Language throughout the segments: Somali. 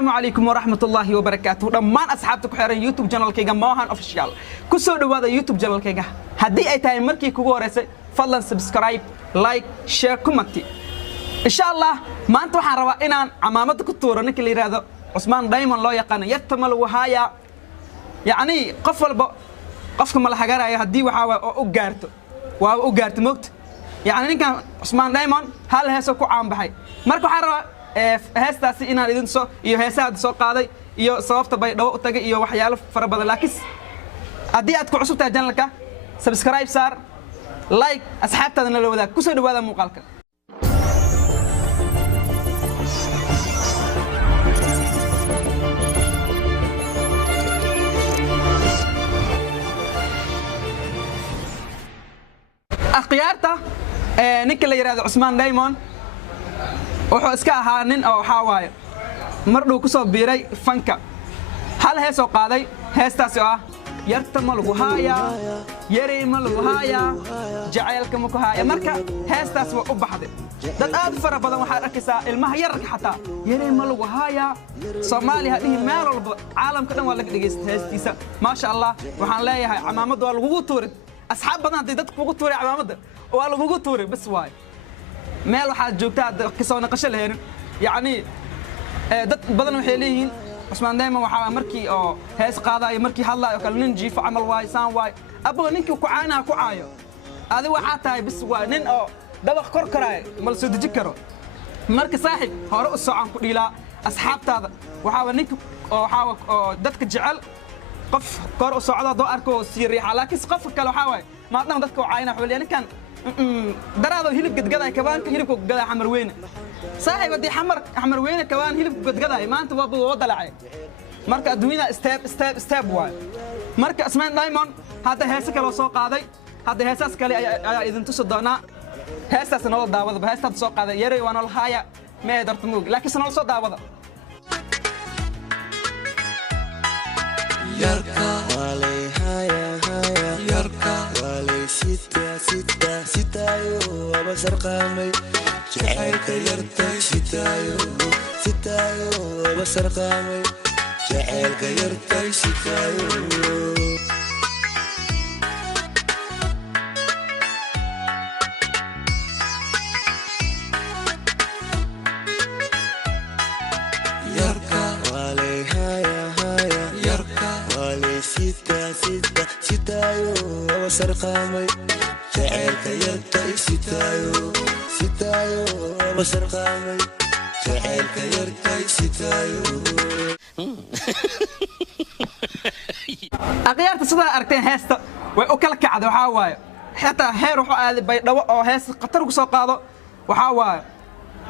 السلام عليكم ورحمة الله وبركاته. لما أصحابتك حيران يوتيوب channel كيجا موهان official. كسر هذا يوتيوب channel كيجا. هدي أي تايم مركي كوجورس فضلا سبسكرايب لايك شير كومنتي. إن شاء الله ما أنتوا حروا إن عمامتك الطورة نكلي هذا عثمان دايما لا يقنا يتمل وهايا يعني قفكم على حجارة هدي وحاول وأجرت موت. يعني كان عثمان دايما هل هسه عام بحي مركو حروا heestaasi inaan idin soo iyo heesaad soo qaaday iyo sababta bay dhaw u tagay iyo waxyaalo fara badan laakiin hadii aad ku cusub tahay channelka subscribe saar like asxaabtaadana la wadaag ku soo dhawaada muuqaalka akhyaarta ninka la yiraahdo Usman Diamond wuxuu iska ahaa nin oo waxa waaye mar dhow ku soo biiray fanka hal hees oo qaaday heestaas oo ah yarta ma lagu haaya yaray ma lagu haaya jacaylka ma ku haaya marka heestaas waa u baxday dad aad fara badan waxa arkaysaa ilmaha yarka xataa yaray ma lagu haaya Soomaaliya hadii meel walba caalamka dhan waa laga dhageystay heestiisa ma sha Allah waxaan leeyahay camaamad waa lagu tuuray asxaab badan hadii dadku ugu tuuray camaamada waa lagu tuuray bas waay meel waxaad joogtaa ka soo naqasho lahayn yani dad badan waxay leeyihiin Usman Diamond waxa markii oo hees qaadayo markii hadlaayo kala nin jiifo amal waay saan waay abo ninkii ku caana ku caayo adi waxa tahay bis waa nin oo dabaq kor karaay mal soo deji karo marka saaxib hore u socon ku dhilaa asxaabtaada waxa ninka oo dadka jecel qof kor u socdo doo arko siiriixa laakiin qof kale waxa waay ma dhan dadka caayna xuliyaan kan daraado hilib gadgaday kabaanka hilibku gadgaday xamar weyn saaxiib hadii xamar weyn kabaan hilibku gadgaday maanta waa buu dalacay marka adduunyada step waay marka Usman Diamond hada heesa kale soo qaaday hada heesaas kale ayaa idin tuso doona heestaas noo daawada heestaas soo qaaday yaray waan lahaaya ma eedarto mug laakiin sanoo soo daawada yarka wale haya yarka wale sitayo abasar qamay jacaylka yartay sitayo abasar qamay jacaylka yartay sitayo yarka wale haya yarka wale sitayo abasar qamay jacaylka yartay sitayo abasar qamay jacaylka yartay sitayo akhyaarta sida aragteen heesta way u kala kacday waxa waaye xitaa heer wuxuu aaday baydhabo oo hees qatar ku soo qaado waxa waaye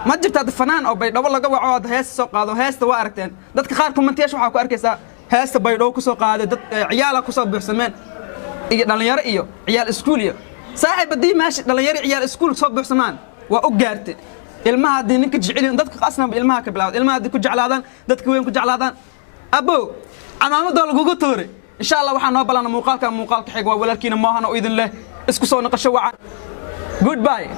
ma jirta fanaan oo baydhabo laga waco hees soo qaado heesta waa aragteen dadka qaar commentayaasha waxa ku arkaysaa heesta baydhabo ku soo qaaday dad ciyaal ku soo buuxsameen iyo dhalinyaro iyo ciyaal iskuul iyo saaxiib hadii maashi dhalinyaro ciyaal iskuul soo buuxsamaan waa u gaartay ilmaha hadii ninka jecelin dadka qasnaba ilmaha ka bilaawday ilmaha hadii ku jeclaadaan dadka weyn ku jeclaadaan abo camaamada lagu tuuray insha Allah waxaan noo balana muuqaalka xiga waa walaalkiina moohan oo idin leh isku soo naqasho wacan goodbye